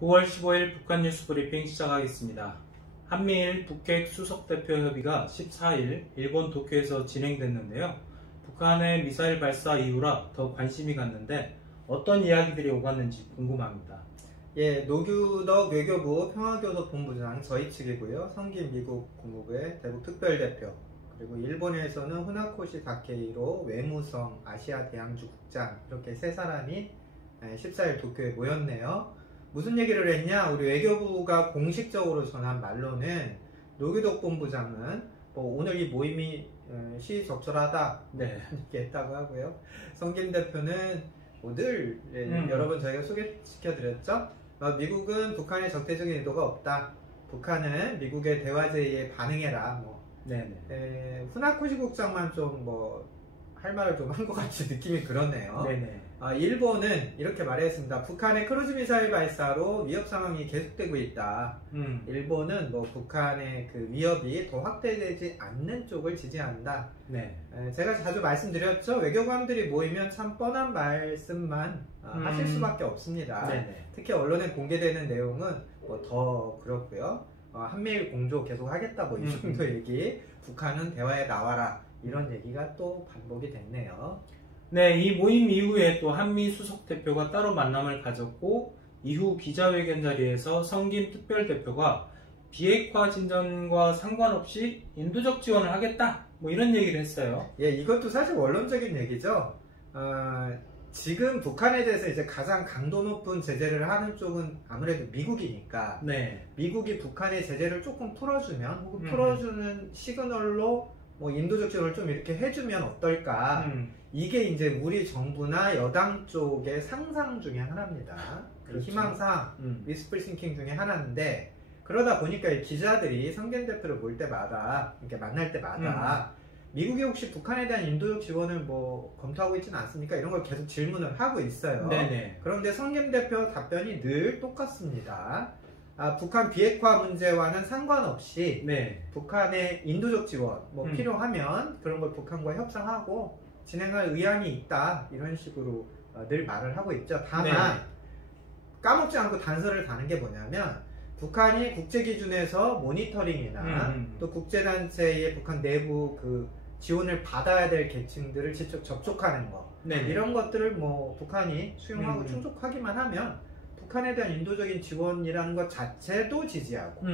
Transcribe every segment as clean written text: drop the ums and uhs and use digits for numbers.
9월 15일 북한 뉴스 브리핑 시작하겠습니다. 한미일 북핵 수석대표 협의가 14일 일본 도쿄에서 진행됐는데요. 북한의 미사일 발사 이후라 더 관심이 갔는데 어떤 이야기들이 오갔는지 궁금합니다. 예, 노규덕 외교부 평화교섭본부장 저희 측이고요. 성김 미국 국무부의 대북 특별대표, 그리고 일본에서는 후나코시 다케이로 외무성 아시아 대양주 국장, 이렇게 세 사람이 14일 도쿄에 모였네요. 무슨 얘기를 했냐? 우리 외교부가 공식적으로 전한 말로는 노규덕 본부장은 오늘 이 모임이 시적절하다 이렇게 했다고 하고요. 성김 대표는 늘 여러 번 저희가 소개시켜드렸죠. 미국은 북한의 적대적인 의도가 없다. 북한은 미국의 대화 제의에 반응해라. 후나코시 국장만 좀 할 말을 좀 한 것 같이 느낌이 그렇네요. 일본은 이렇게 말했습니다. 북한의 크루즈 미사일 발사로 위협 상황이 계속되고 있다. 일본은 북한의 그 위협이 더 확대되지 않는 쪽을 지지한다. 제가 자주 말씀드렸죠. 외교관들이 모이면 참 뻔한 말씀만 하실 수밖에 없습니다. 특히 언론에 공개되는 내용은 더 그렇고요. 한미일 공조 계속 하겠다 이 정도 얘기. 북한은 대화에 나와라. 이런 얘기가 또 반복이 됐네요. 네, 이 모임 이후에 또 한미 수석 대표가 따로 만남을 가졌고, 이후 기자회견 자리에서 성김 특별대표가 비핵화 진전과 상관없이 인도적 지원을 하겠다, 이런 얘기를 했어요. 예, 이것도 사실 원론적인 얘기죠. 지금 북한에 대해서 이제 가장 강도 높은 제재를 하는 쪽은 아무래도 미국이니까, 미국이 북한의 제재를 조금 풀어주면, 혹은 풀어주는 시그널로 인도적 지원을 좀 이렇게 해주면 어떨까. 이게 이제 우리 정부나 여당 쪽의 상상 중에 하나입니다. 그렇죠. 희망상, 위스플 싱킹 중에 하나인데, 그러다 보니까 이 기자들이 성김 대표를 볼 때마다, 이렇게 만날 때마다, 미국이 혹시 북한에 대한 인도적 지원을 검토하고 있지는 않습니까? 이런 걸 계속 질문을 하고 있어요. 그런데 성김 대표 답변이 늘 똑같습니다. 북한 비핵화 문제와는 상관없이 북한의 인도적 지원 필요하면 그런 걸 북한과 협상하고 진행할 의향이 있다, 이런 식으로 늘 말을 하고 있죠. 다만 까먹지 않고 단서를 다는 게 뭐냐면, 북한이 국제기준에서 모니터링이나 또 국제단체의 북한 내부 그 지원을 받아야 될 계층들을 직접 접촉하는 거, 이런 것들을 북한이 수용하고 충족하기만 하면 북한에 대한 인도적인 지원이라는 것 자체도 지지하고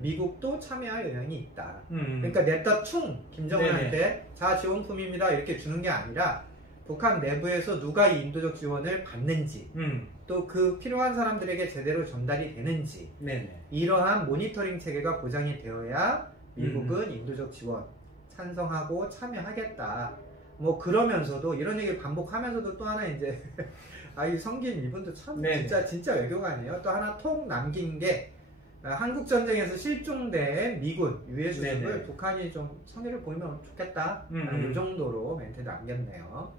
미국도 참여할 의향이 있다. 그러니까 냅다 김정은한테 자 지원품입니다 이렇게 주는 게 아니라, 북한 내부에서 누가 이 인도적 지원을 받는지, 또 그 필요한 사람들에게 제대로 전달이 되는지, 이러한 모니터링 체계가 보장이 되어야 미국은 인도적 지원 찬성하고 참여하겠다. 그러면서도 이런 얘기를 반복하면서도 또 하나 이제 이 성김 이분도 참 진짜 외교관이에요. 또 하나 톡 남긴 게, 한국 전쟁에서 실종된 미군 유해 수습을 북한이 좀 성의를 보이면 좋겠다. 이 정도로 멘트 남겼네요.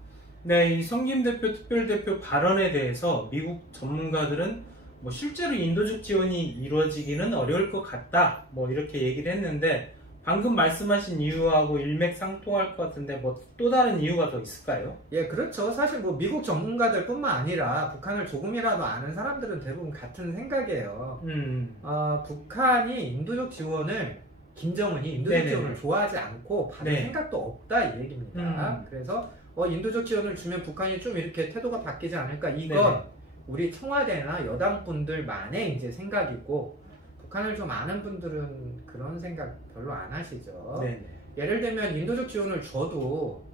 네, 이 성김 대표 특별대표 발언에 대해서 미국 전문가들은 실제로 인도적 지원이 이루어지기는 어려울 것 같다, 이렇게 얘기를 했는데, 방금 말씀하신 이유하고 일맥상통할 것 같은데 또 다른 이유가 더 있을까요? 예, 그렇죠. 사실 미국 전문가들 뿐만 아니라 북한을 조금이라도 아는 사람들은 대부분 같은 생각이에요. 북한이 인도적 지원을, 김정은이 인도적 지원을 좋아하지 않고 받을 생각도 없다, 이 얘기입니다. 그래서 인도적 지원을 주면 북한이 좀 이렇게 태도가 바뀌지 않을까, 이건 우리 청와대나 여당분들만의 이제 생각이고, 북한을 좀 아는 분들은 그런 생각 별로 안 하시죠. 예를 들면 인도적 지원을 줘도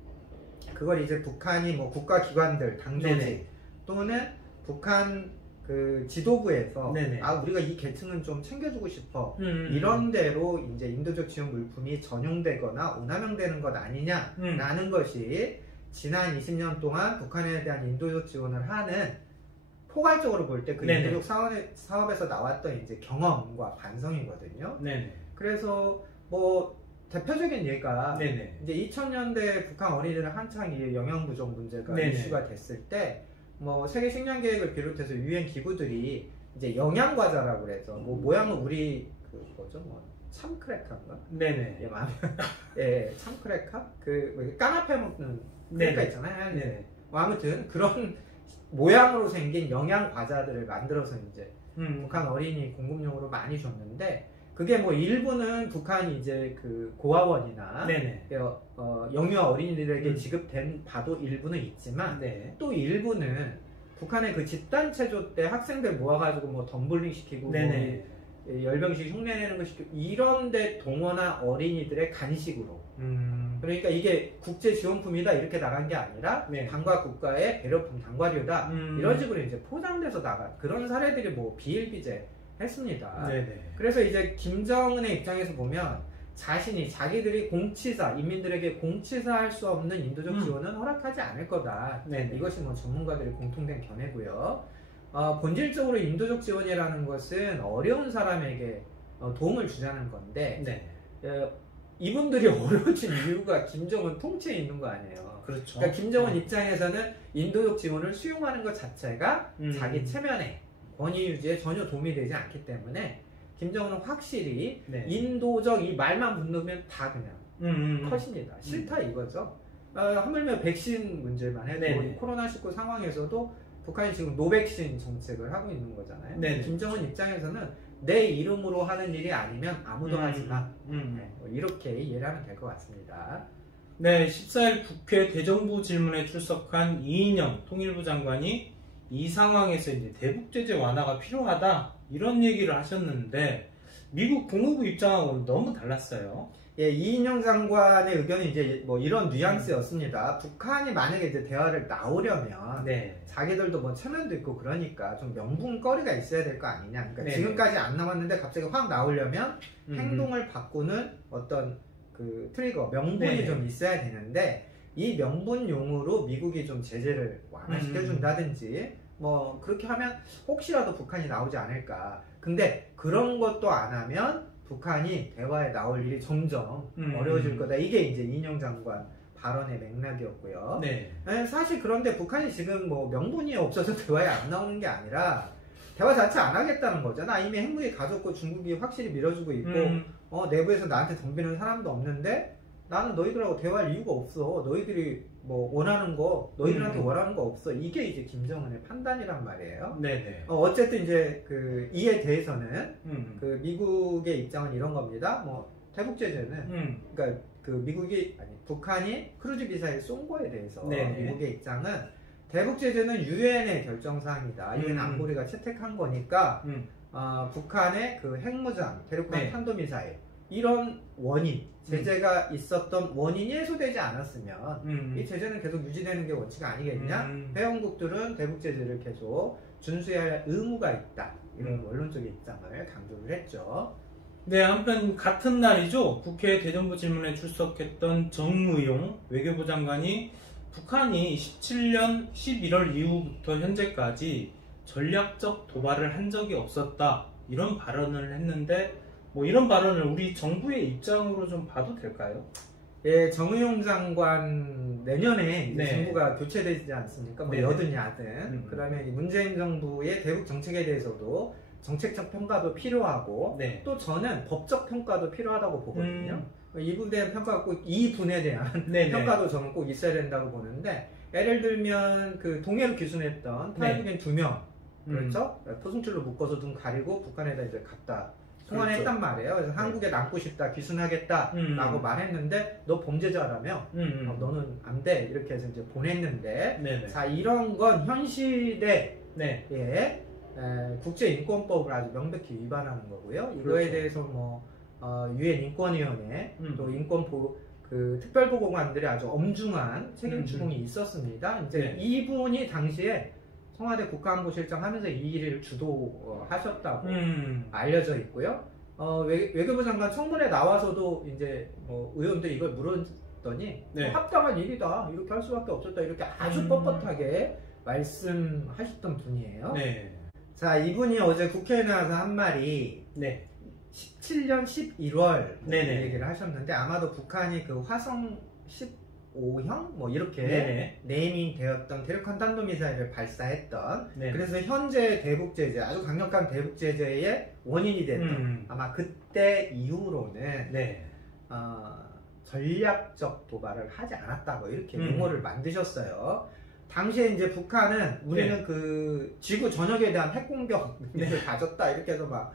그걸 이제 북한이 국가기관들, 당조직 또는 북한 그 지도부에서 우리가 이 계층은 좀 챙겨주고 싶어, 이런 대로 이제 인도적 지원 물품이 전용되거나 오남용되는 것 아니냐라는 것이 지난 20년 동안 북한에 대한 인도적 지원을 하는, 포괄적으로 볼 때 그 인도적 사업에서 나왔던 이제 경험과 반성이거든요. 그래서 대표적인 예가 이제 2000년대 북한 어린이들 한창 이 영양 부족 문제가 이슈가 됐을 때 세계 식량 계획을 비롯해서 유엔 기구들이 이제 영양 과자라고 그래서 모양은 우리 참크래카인가? 예, 참크래카? 까나페 먹는 크래카 있잖아요. 아무튼 그런 모양으로 생긴 영양 과자들을 만들어서 이제 북한 어린이 공급용으로 많이 줬는데 그게 뭐 일부는 북한이 이제 그 고아원이나 영유아 어린이들에게 지급된 바도 일부는 있지만 또 일부는 북한의 그 집단 체조 때 학생들 모아가지고 뭐 덤블링 시키고 뭐 열병식 흉내내는 거 시키고 이런데 동원한 어린이들의 간식으로 그러니까 이게 국제 지원품이다 이렇게 나간 게 아니라 당과 국가의 배려품 당과료다 이런 식으로 이제 포장돼서 나간 그런 사례들이 뭐 비일비재 했습니다. 그래서 이제 김정은의 입장에서 보면 자기들이 공치사, 인민들에게 공치사할 수 없는 인도적 지원은 허락하지 않을 거다. 이것이 뭐 전문가들의 공통된 견해고요. 본질적으로 인도적 지원이라는 것은 어려운 사람에게 도움을 주자는 건데 이분들이 어려워진 이유가 김정은 통치에 있는 거 아니에요. 그렇죠. 그러니까 김정은 입장에서는 인도적 지원을 수용하는 것 자체가 자기 체면에 권위 유지에 전혀 도움이 되지 않기 때문에 김정은은 확실히 인도적 이 말만 붙으면 다 그냥 컷입니다. 싫다 이거죠. 하물며 백신 문제만 해도 코로나19 상황에서도 북한이 지금 노백신 정책을 하고 있는 거잖아요. 김정은 입장에서는 내 이름으로 하는 일이 아니면 아무도 하지 마. 뭐 이렇게 이해를 하면 될 것 같습니다. 네, 14일 국회 대정부 질문에 출석한 이인영 통일부 장관이 이 상황에서 이제 대북 제재 완화가 필요하다 이런 얘기를 하셨는데 미국 국무부 입장하고는 너무 달랐어요. 이인영 장관의 의견은 이제 뭐 이런 뉘앙스였습니다. 북한이 만약에 이제 대화를 나오려면 자기들도 뭐 체면도 있고 그러니까 좀 명분거리가 있어야 될 거 아니냐. 그러니까 지금까지 안 나왔는데 갑자기 확 나오려면 행동을 바꾸는 어떤 그 트리거, 명분이 좀 있어야 되는데 이 명분용으로 미국이 좀 제재를 완화시켜준다든지 뭐 그렇게 하면 혹시라도 북한이 나오지 않을까. 근데 그런 것도 안 하면 북한이 대화에 나올 일이 점점 어려워질 거다. 이게 이제 이인영 장관 발언의 맥락이었고요. 사실 그런데 북한이 지금 뭐 명분이 없어서 대화에 안 나오는 게 아니라 대화 자체 안 하겠다는 거잖아. 이미 핵무기 가졌고 중국이 확실히 밀어주고 있고 내부에서 나한테 덤비는 사람도 없는데 나는 너희들하고 대화할 이유가 없어. 너희들이 뭐 원하는 거, 너희들한테 원하는 거 없어. 이게 이제 김정은의 판단이란 말이에요. 어쨌든 이제 그 이에 대해서는 그 미국의 입장은 이런 겁니다. 뭐 대북 제재는 그러니까 그 미국이 아니 북한이 크루즈 미사일 쏜 거에 대해서 미국의 입장은 대북 제재는 유엔의 결정 사항이다. 유엔 안보리가 채택한 거니까 북한의 그 핵무장, 대륙간 탄도미사일 이런 원인, 제재가 있었던 원인이 해소되지 않았으면 이 제재는 계속 유지되는 게 원칙 아니겠냐? 회원국들은 대북 제재를 계속 준수해야 할 의무가 있다. 이런 원론적인 입장을 강조를 했죠. 네, 한편 같은 날이죠. 국회 대정부 질문에 출석했던 정의용 외교부 장관이 북한이 17년 11월 이후부터 현재까지 전략적 도발을 한 적이 없었다. 이런 발언을 했는데 뭐 이런 발언을 우리 정부의 입장으로 좀 봐도 될까요? 정의용 장관 내년에 이제 정부가 교체되지 않습니까? 뭐 여든 야든. 그러면 문재인 정부의 대북 정책에 대해서도 정책적 평가도 필요하고 또 저는 법적 평가도 필요하다고 보거든요. 이 부분에 대한 평가가 꼭 이 분에 대한 평가도 저는 꼭 있어야 된다고 보는데 예를 들면 그 동해로 기순했던 탈북인 2명 그렇죠? 포승줄로 묶어서 눈 가리고 북한에다 이제 갖다 송환했단 말이에요. 그래서 한국에 남고 싶다, 귀순하겠다 라고 말했는데 너 범죄자라며 너는 안 돼 이렇게 해서 이제 보냈는데 자 이런 건 현 시대에 국제인권법을 아주 명백히 위반하는 거고요. 이거에 대해서 뭐 유엔 인권위원회 또 인권보 그 특별보고관들의 아주 엄중한 책임 추궁이 있었습니다. 이제 이분이 당시에 청와대 국가안보실장 하면서 이 일을 주도하셨다고 알려져 있고요. 외교부 장관 청문회 나와서도 이제 뭐 의원들이 이걸 물었더니 합당한 일이다 이렇게 할 수밖에 없었다 이렇게 아주 뻣뻣하게 말씀하셨던 분이에요. 자 이분이 어제 국회에 나와서 한 말이 17년 11월 얘기를 하셨는데 아마도 북한이 그 화성 15형 뭐 이렇게 네이밍 되었던 대륙간 탄도미사일을 발사했던 그래서 현재 대북 제재 아주 강력한 대북 제재의 원인이 됐던 아마 그때 이후로는 전략적 도발을 하지 않았다고 이렇게 용어를 만드셨어요. 당시에 이제 북한은 우리는 그 지구 전역에 대한 핵 공격을 가졌다 이렇게 해서 막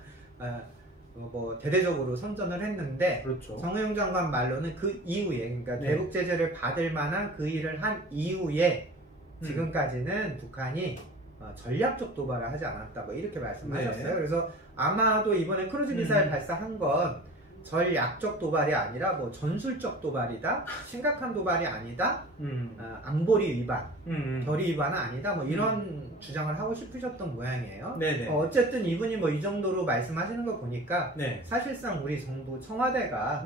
뭐 대대적으로 선전을 했는데, 그렇죠. 정의용 장관 말로는 그 이후에, 그러니까 대북 제재를 받을 만한 그 일을 한 이후에 지금까지는 북한이 전략적 도발을 하지 않았다, 뭐 이렇게 말씀하셨어요. 그래서 아마도 이번에 크루즈 미사일 발사한 건 전략적 도발이 아니라 뭐 전술적 도발이다, 심각한 도발이 아니다, 안보리 위반, 결의 위반은 아니다, 뭐 이런 주장을 하고 싶으셨던 모양이에요. 어쨌든 이분이 뭐 이 정도로 말씀하시는 거 보니까 사실상 우리 정부 청와대가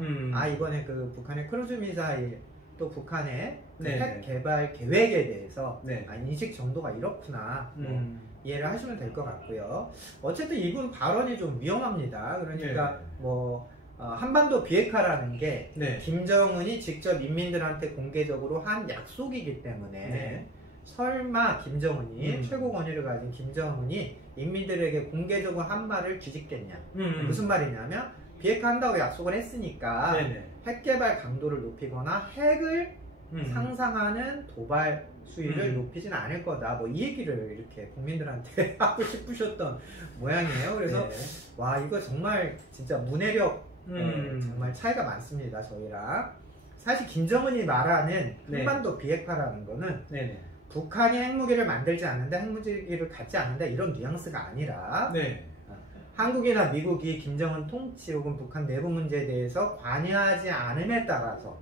이번에 그 북한의 크루즈 미사일 또 북한의 그 핵 개발 계획에 대해서 인식 정도가 이렇구나, 뭐 이해를 하시면 될 것 같고요. 어쨌든 이분 발언이 좀 위험합니다. 그러니까 뭐 한반도 비핵화라는 게 김정은이 직접 인민들한테 공개적으로 한 약속이기 때문에 설마 김정은이 최고 권위를 가진 김정은이 인민들에게 공개적으로 한 말을 뒤집겠냐. 무슨 말이냐면 비핵화한다고 약속을 했으니까 핵 개발 강도를 높이거나 핵을 상상하는 도발 수위를 높이진 않을 거다, 뭐 이 얘기를 이렇게 국민들한테 하고 싶으셨던 모양이에요. 그래서 와, 이거 정말 진짜 문해력 정말 차이가 많습니다, 저희랑. 사실 김정은이 말하는 한반도 비핵화라는 거는 북한이 핵무기를 만들지 않는다, 핵무기를 갖지 않는다, 이런 뉘앙스가 아니라 한국이나 미국이 김정은 통치 혹은 북한 내부 문제에 대해서 관여하지 않음에 따라서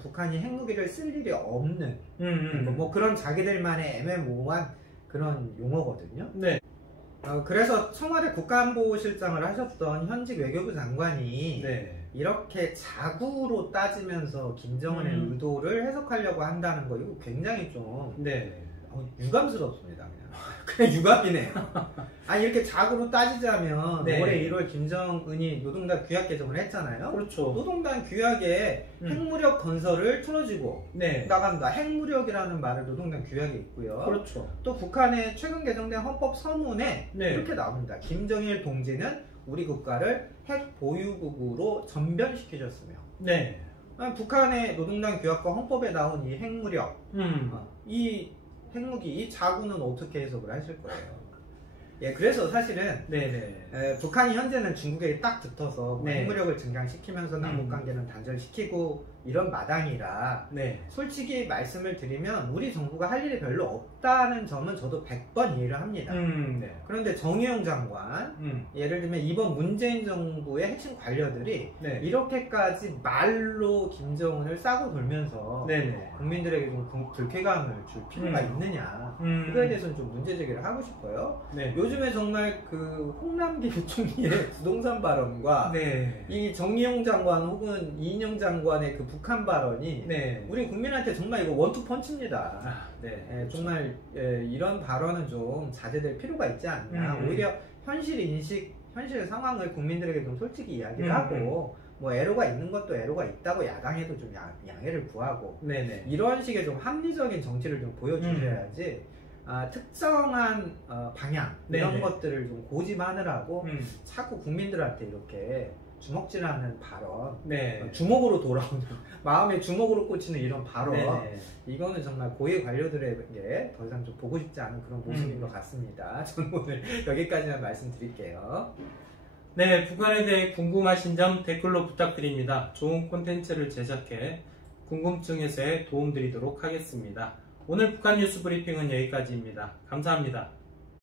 북한이 핵무기를 쓸 일이 없는 뭐 그런 자기들만의 애매모호한 그런 용어거든요. 그래서 청와대 국가안보실장을 하셨던 현직 외교부 장관이 이렇게 자구로 따지면서 김정은의 의도를 해석하려고 한다는 거, 이거 굉장히 좀 유감스럽습니다. 그냥 유감이네요. 이렇게 자구로 따지자면 올해 1월 김정은이 노동당 규약 개정을 했잖아요. 그렇죠. 노동당 규약에 핵무력 건설을 틀어지고 나간다, 핵무력이라는 말을 노동당 규약에 있고요. 그렇죠. 또 북한의 최근 개정된 헌법 서문에 이렇게 나옵니다. 김정일 동지는 우리 국가를 핵 보유국으로 전변시키셨으며. 북한의 노동당 규약과 헌법에 나온 이 핵무력, 이 핵무기, 이 자구는 어떻게 해석을 하실 거예요? 그래서 사실은 북한이 현재는 중국에 딱 붙어서 뭐 핵무력을 증강시키면서 남북관계는 단절시키고 이런 마당이라 솔직히 말씀을 드리면 우리 정부가 할 일이 별로 없다는 점은 저도 100번 이해를 합니다. 그런데 정의용 장관, 예를 들면 이번 문재인 정부의 핵심 관료들이 이렇게까지 말로 김정은을 싸고 돌면서 국민들에게 좀 불쾌감을 줄 필요가 있느냐, 그거에 대해서는 좀 문제제기를 하고 싶어요. 요즘에 정말 그 홍남기 부총리의 부동산 발언과 이 정의용 장관 혹은 이인영 장관의 그 북한 발언이 우리 국민한테 정말 이거 원투 펀치입니다. 정말 이런 발언은 좀 자제될 필요가 있지 않냐. 오히려 현실 인식, 현실 상황을 국민들에게 좀 솔직히 이야기를 하고, 뭐 애로가 있는 것도 애로가 있다고 야당에도 좀 양해를 구하고 이런 식의 좀 합리적인 정치를 좀 보여주셔야지 특정한 방향 이런 것들을 좀 고집하느라고 자꾸 국민들한테 이렇게 주먹질하는 발언, 주먹으로 돌아오는, 마음에 주먹으로 꽂히는 이런 발언, 이거는 정말 고위 관료들에게 더 이상 좀 보고 싶지 않은 그런 모습인 것 같습니다. 저는 오늘 여기까지만 말씀드릴게요. 북한에 대해 궁금하신 점 댓글로 부탁드립니다. 좋은 콘텐츠를 제작해 궁금증 해소에 도움드리도록 하겠습니다. 오늘 북한 뉴스 브리핑은 여기까지입니다. 감사합니다.